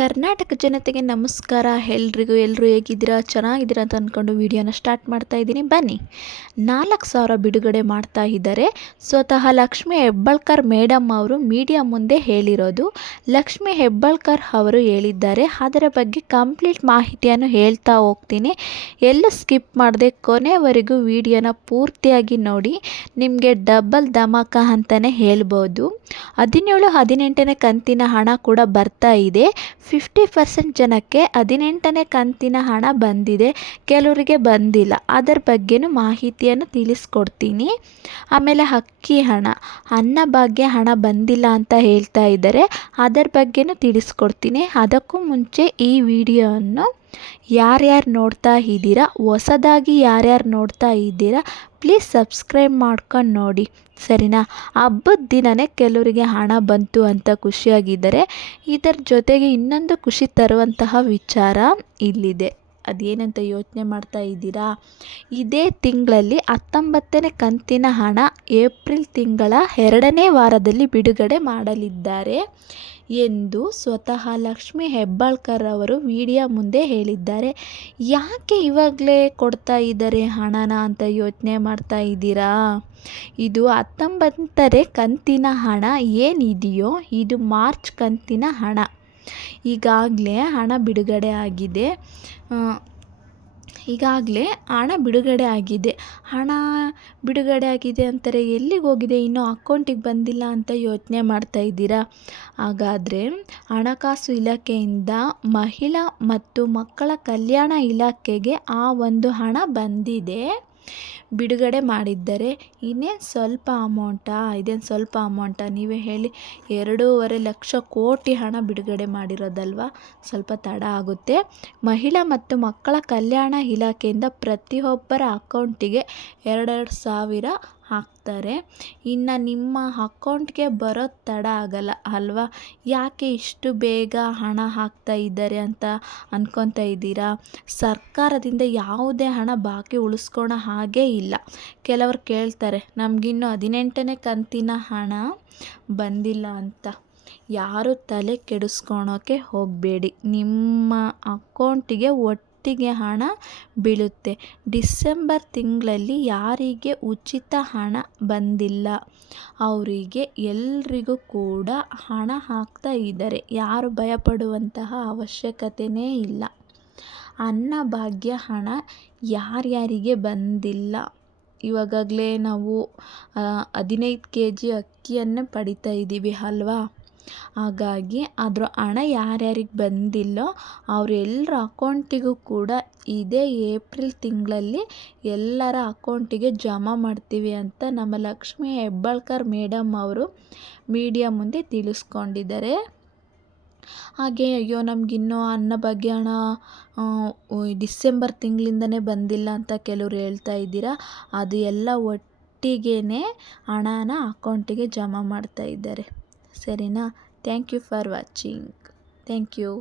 ಕರ್ನಾಟಕ ಜನತೆಗೆ ನಮಸ್ಕಾರ. ಎಲ್ರಿಗೂ ಎಲ್ಲರೂ ಹೇಗಿದ್ದೀರಾ? ಚೆನ್ನಾಗಿದ್ದೀರಾ ಅಂತ ಅಂದ್ಕೊಂಡು ವಿಡಿಯೋನ ಸ್ಟಾರ್ಟ್ ಮಾಡ್ತಾ ಇದ್ದೀನಿ. ಬನ್ನಿ. ನಾಲ್ಕು ಸಾವಿರ ಬಿಡುಗಡೆ ಮಾಡ್ತಾ ಇದ್ದಾರೆ. ಸ್ವತಃ ಲಕ್ಷ್ಮಿ ಹೆಬ್ಬಾಳ್ಕರ್ ಮೇಡಮ್ ಅವರು ಮೀಡಿಯಾ ಮುಂದೆ ಹೇಳಿರೋದು. ಲಕ್ಷ್ಮಿ ಹೆಬ್ಬಾಳ್ಕರ್ ಅವರು ಹೇಳಿದ್ದಾರೆ. ಅದರ ಬಗ್ಗೆ ಕಂಪ್ಲೀಟ್ ಮಾಹಿತಿಯನ್ನು ಹೇಳ್ತಾ ಹೋಗ್ತೀನಿ. ಎಲ್ಲೂ ಸ್ಕಿಪ್ ಮಾಡದೆ ಕೊನೆವರೆಗೂ ವಿಡಿಯೋನ ಪೂರ್ತಿಯಾಗಿ ನೋಡಿ. ನಿಮಗೆ ಡಬಲ್ ಧಮಾಕ ಅಂತಲೇ ಹೇಳ್ಬೋದು. ಹದಿನೇಳು, ಹದಿನೆಂಟನೇ ಕಂತಿನ ಹಣ ಕೂಡ ಬರ್ತಾ ಇದೆ. ಫಿಫ್ಟಿ ಪರ್ಸೆಂಟ್ ಜನಕ್ಕೆ ಹದಿನೆಂಟನೇ ಕಂತಿನ ಹಣ ಬಂದಿದೆ. ಕೆಲವರಿಗೆ ಬಂದಿಲ್ಲ. ಅದರ ಬಗ್ಗೆನೂ ಮಾಹಿತಿಯನ್ನು ತಿಳಿಸ್ಕೊಡ್ತೀನಿ. ಆಮೇಲೆ ಅಕ್ಕಿ ಹಣ ಅನ್ನಭಾಗ್ಯ ಹಣ ಬಂದಿಲ್ಲ ಅಂತ ಹೇಳ್ತಾ ಇದ್ದಾರೆ. ಅದರ ಬಗ್ಗೆನೂ ತಿಳಿಸ್ಕೊಡ್ತೀನಿ. ಅದಕ್ಕೂ ಮುಂಚೆ ಈ ವಿಡಿಯೋವನ್ನು ಯಾರ್ಯಾರು ನೋಡ್ತಾ ಇದ್ದೀರಾ, ಹೊಸದಾಗಿ ಯಾರ್ಯಾರು ನೋಡ್ತಾ ಇದ್ದೀರಾ ಪ್ಲೀಸ್ ಸಬ್ಸ್ಕ್ರೈಬ್ ಮಾಡ್ಕೊಂಡು ನೋಡಿ. ಸರಿನಾ? ಹಬ್ಬದ ದಿನವೇ ಕೆಲವರಿಗೆ ಹಣ ಬಂತು ಅಂತ ಖುಷಿಯಾಗಿದ್ದಾರೆ, ಇದರ ಜೊತೆಗೆ ಇನ್ನೊಂದು ಖುಷಿ ತರುವಂತಹ ವಿಚಾರ ಇಲ್ಲಿದೆ. ಅದೇನಂತ ಯೋಚನೆ ಮಾಡ್ತಾ ಇದ್ದೀರಾ? ಇದೇ ತಿಂಗಳಲ್ಲಿ ಹತ್ತೊಂಬತ್ತನೇ ಕಂತಿನ ಹಣ ಏಪ್ರಿಲ್ ತಿಂಗಳ ಎರಡನೇ ವಾರದಲ್ಲಿ ಬಿಡುಗಡೆ ಮಾಡಲಿದ್ದಾರೆ. ಎಂದು ಸ್ವತಃ ಲಕ್ಷ್ಮಿ ಹೆಬ್ಬಾಳ್ಕರ್ ಅವರು ವಿಡಿಯೋ ಮುಂದೆ ಹೇಳಿದ್ದಾರೆ. ಯಾಕೆ ಇವಾಗಲೇ ಕೊಡ್ತಾ ಇದ್ದಾರೆ ಹಣನ ಅಂತ ಯೋಚನೆ ಮಾಡ್ತಾ ಇದ್ದೀರಾ? ಇದು ಹತ್ತೊಂಬತ್ತನೇ ಕಂತಿನ ಹಣ ಏನಿದೆಯೋ ಇದು ಮಾರ್ಚ್ ಕಂತಿನ ಹಣ. ಈಗಾಗಲೇ ಹಣ ಬಿಡುಗಡೆ ಆಗಿದೆ. ಈಗಾಗಲೇ ಹಣ ಬಿಡುಗಡೆ ಆಗಿದೆ. ಹಣ ಬಿಡುಗಡೆ ಆಗಿದೆ ಅಂತಾರೆ ಎಲ್ಲಿಗೆ ಹೋಗಿದೆ? ಇನ್ನೂ ಅಕೌಂಟಿಗೆ ಬಂದಿಲ್ಲ ಅಂತ ಯೋಚನೆ ಮಾಡ್ತಾ ಇದ್ದೀರಾ? ಹಾಗಾದರೆ ಹಣಕಾಸು ಇಲಾಖೆಯಿಂದ ಮಹಿಳಾ ಮತ್ತು ಮಕ್ಕಳ ಕಲ್ಯಾಣ ಇಲಾಖೆಗೆ ಆ ಒಂದು ಹಣ ಬಂದಿದೆ. ಬಿಡುಗಡೆ ಮಾಡಿದ್ದರೆ ಇನ್ನೇನು ಸ್ವಲ್ಪ ಅಮೌಂಟಾ? ಇದೇನು ಸ್ವಲ್ಪ ಅಮೌಂಟಾ? ನೀವೇ ಹೇಳಿ. ಎರಡೂವರೆ ಲಕ್ಷ ಕೋಟಿ ಹಣ ಬಿಡುಗಡೆ ಮಾಡಿರೋದಲ್ವಾ? ಸ್ವಲ್ಪ ತಡ ಆಗುತ್ತೆ. ಮಹಿಳಾ ಮತ್ತು ಮಕ್ಕಳ ಕಲ್ಯಾಣ ಇಲಾಖೆಯಿಂದ ಪ್ರತಿಯೊಬ್ಬರ ಅಕೌಂಟಿಗೆ ಎರಡೆರಡು ಸಾವಿರ ಹಾಕ್ತಾರೆ. ಇನ್ನು ನಿಮ್ಮ ಅಕೌಂಟ್ಗೆ ಬರೋ ತಡ ಆಗಲ್ಲ, ಅಲ್ವಾ? ಯಾಕೆ ಇಷ್ಟು ಬೇಗ ಹಣ ಹಾಕ್ತಾ ಇದ್ದಾರೆ ಅಂತ ಅನ್ಕೊತಾ ಇದ್ದೀರಾ? ಸರ್ಕಾರದಿಂದ ಯಾವುದೇ ಹಣ ಬಾಕಿ ಉಳಿಸ್ಕೊಳೋ ಹಾಗೇ ಇಲ್ಲ. ಕೆಲವರು ಕೇಳ್ತಾರೆ, ನಮಗಿನ್ನೂ ಹದಿನೆಂಟನೇ ಕಂತಿನ ಹಣ ಬಂದಿಲ್ಲ ಅಂತ. ಯಾರು ತಲೆ ಕೆಡಿಸ್ಕೊಳೋಕ್ಕೆ ಹೋಗಬೇಡಿ. ನಿಮ್ಮ ಅಕೌಂಟಿಗೆ ಒಟ್ಟು ಒಟ್ಟಿಗೆ ಹಣ ಬೀಳುತ್ತೆ. ಡಿಸೆಂಬರ್ ತಿಂಗಳಲ್ಲಿ ಯಾರಿಗೆ ಉಚಿತ ಹಣ ಬಂದಿಲ್ಲ, ಅವರಿಗೆ ಎಲ್ರಿಗೂ ಕೂಡ ಹಣ ಹಾಕ್ತಾ ಇದ್ದಾರೆ. ಯಾರು ಭಯಪಡುವಂತಹ ಅವಶ್ಯಕತೆಯೇ ಇಲ್ಲ. ಅನ್ನಭಾಗ್ಯ ಹಣ ಯಾರ್ಯಾರಿಗೆ ಬಂದಿಲ್ಲ? ಇವಾಗಲೇ ನಾವು ಹದಿನೈದು ಕೆ ಜಿ ಅಕ್ಕಿಯನ್ನು ಪಡಿತಾ ಇದ್ದೀವಿ, ಅಲ್ವಾ? ಹಾಗಾಗಿ ಅದರ ಹಣ ಯಾರ್ಯಾರಿಗೆ ಬಂದಿಲ್ಲೋ ಅವರೆಲ್ಲರ ಅಕೌಂಟಿಗೂ ಕೂಡ ಇದೇ ಏಪ್ರಿಲ್ ತಿಂಗಳಲ್ಲಿ ಎಲ್ಲರ ಅಕೌಂಟಿಗೆ ಜಮಾ ಮಾಡ್ತೀವಿ ಅಂತ ನಮ್ಮ ಲಕ್ಷ್ಮಿ ಹೆಬ್ಬಾಳ್ಕರ್ ಮೇಡಮ್ ಅವರು ಮೀಡಿಯಾ ಮುಂದೆ ತಿಳಿಸ್ಕೊಂಡಿದ್ದಾರೆ. ಹಾಗೆ ಅಯ್ಯೋ ನಮಗಿನ್ನೂ ಬಗ್ಗೆ ಹಣ ಡಿಸೆಂಬರ್ ತಿಂಗಳಿಂದನೇ ಬಂದಿಲ್ಲ ಅಂತ ಕೆಲವರು ಹೇಳ್ತಾ ಇದ್ದೀರಾ? ಅದು ಎಲ್ಲ ಒಟ್ಟಿಗೆ ಹಣನ ಅಕೌಂಟಿಗೆ ಜಮಾ ಮಾಡ್ತಾ ಇದ್ದಾರೆ. ಸರಿನಾ thank you for watching thank you